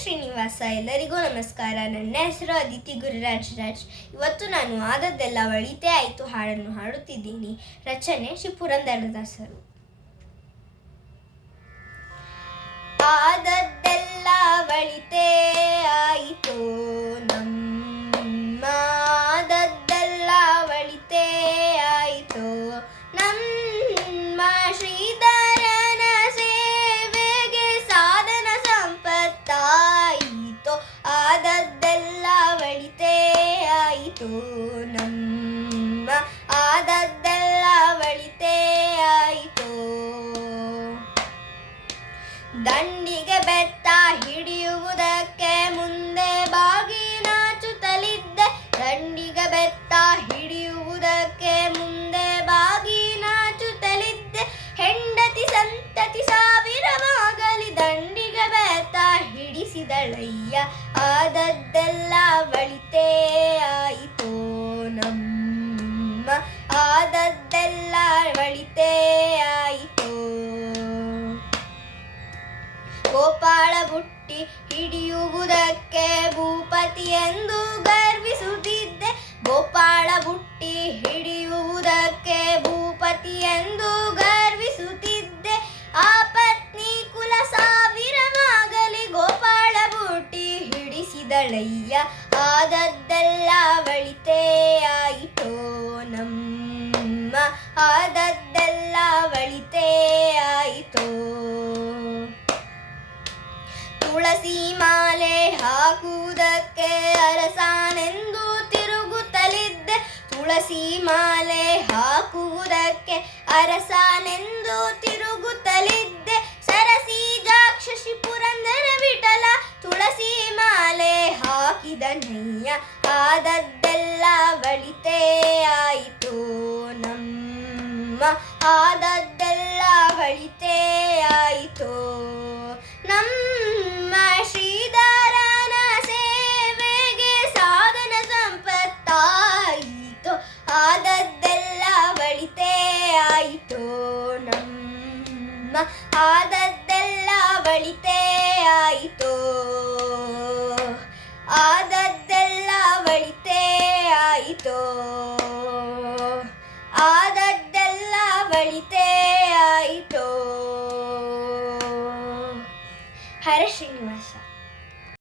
ಶ್ರೀನಿವಾಸ. ಎಲ್ಲರಿಗೂ ನಮಸ್ಕಾರ. ನನ್ನ ಹೆಸರು ಅದಿತಿ ಗುರುರಾಜ್. ಇವತ್ತು ನಾನು ಆದದ್ದೆಲ್ಲ ಒಳಿತೇ ಆಯಿತು ಹಾಡನ್ನು ಹಾಡುತ್ತಿದ್ದೀನಿ. ರಚನೆ ಶ್ರೀ ಪುರಂದರದಾಸರು. ಆದದ್ದೆಲ್ಲ ಒಳಿತೇ ಆಯಿತು ನಮ್ಮ, ಆದದ್ದೆಲ್ಲ ಒಳಿತೇ ಆಯಿತು ನಮ್ಮ ಶ್ರೀಧರನ ಸೇವೆಗೆ ಸಾಧನ ಸಂಪತ್ತಾಯಿತು. ಆದದ್ದೆಲ್ಲ ಒಳಿತೇ ಆಯಿತು ನಮ್ಮ, ಆದದ್ದೆಲ್ಲ ಒಳಿತೇ ಆಯಿತು. ದಂಡಿಗೆ ಬೆತ್ತ ಹಿಡಿಯುವುದಕ್ಕೆ ಮುಂದೆ ಬಾಗಿ ನಾಚುತ್ತಲಿದ್ದೆ, ದಂಡಿಗೆ ಬೆತ್ತ ಹಿಡಿಯುವುದಕ್ಕೆ ಮುಂದೆ ಬಾಗಿ ನಾಚುತ್ತಲಿದ್ದೆ. ಹೆಂಡತಿ ಸಂತತಿ ಸಾವಿರವಾಗಲಿ ದಂಡಿಗೆ ಬೆತ್ತ ಹಿಡಿಸಿದಳಯ್ಯ. ಆದದ್ದೆಲ್ಲ ಒಳಿತೇ ಆಯಿತು ನಮ್ಮ, ಆದದ್ದೆಲ್ಲ ಒಳಿತೇ ಆಯಿತು. ಗೋಪಾಳ ಬುಟ್ಟಿ ಹಿಡಿಯುವುದಕ್ಕೆ ಭೂಪತಿ ಎಂದು ಗರ್ವಿಸುತ್ತಿದ್ದೆ, ಗೋಪಾಳ ಬುಟ್ಟಿ ಹಿಡಿಯುವುದಕ್ಕೆ ಭೂಪತಿ ಎಂದು ಗರ್ವಿಸುತ್ತಿದ್ದೆ. ಆ ಪತ್ನಿ ಕುಲ ಸಾವಿರವಾಗಲಿ ಗೋಪಾಳ ಬುಟ್ಟಿ ಹಿಡಿಸಿದಳಯ್ಯ. ಆದದ್ದೆಲ್ಲ ಒಳಿತೇ ಆಯಿತು ನಮ್ಮ, ಆದದ್ದೆಲ್ಲ ಒಳಿತೇ ಆಯಿತು. ತುಳಸಿ ಮಾಲೆ ಹಾಕುವುದಕ್ಕೆ ಅರಸಾನೆಂದು ತಿರುಗುತ್ತಲಿದ್ದೆ, ತುಳಸಿ ಮಾಲೆ ಹಾಕುವುದಕ್ಕೆ ಅರಸಾನೆಂದು ತಿರುಗುತ್ತಲಿದ್ದೆ. ಸರಸೀಜಾಕ್ಷ ಶ್ರೀ ಪುರಂದರ ವಿಠಲ ತುಳಸಿ ಮಾಲೆ ಹಾಕಿದನಯ್ಯ. ಆದದ್ದೆಲ್ಲ ಒಳಿತೇ ಆಯಿತು ನಮ್ಮ, ಆದದ್ದೆಲ್ಲ ಒಳಿತೇ ಆಯಿತು. ನಮ್ಮ ಶ್ರೀಧರನ ಸೇವೆಗೆ ಸಾಧನ ಸಂಪತ್ತಾಯಿತು. ಆದದ್ದೆಲ್ಲ ಒಳಿತೇ ಆಯಿತು ನಮ್ಮ, ಆದದ್ದೆಲ್ಲ ಒಳಿತೇ ಆಯಿತು. ಆದದ್ದೆಲ್ಲ ಒಳಿತೇ ಆಯಿತು.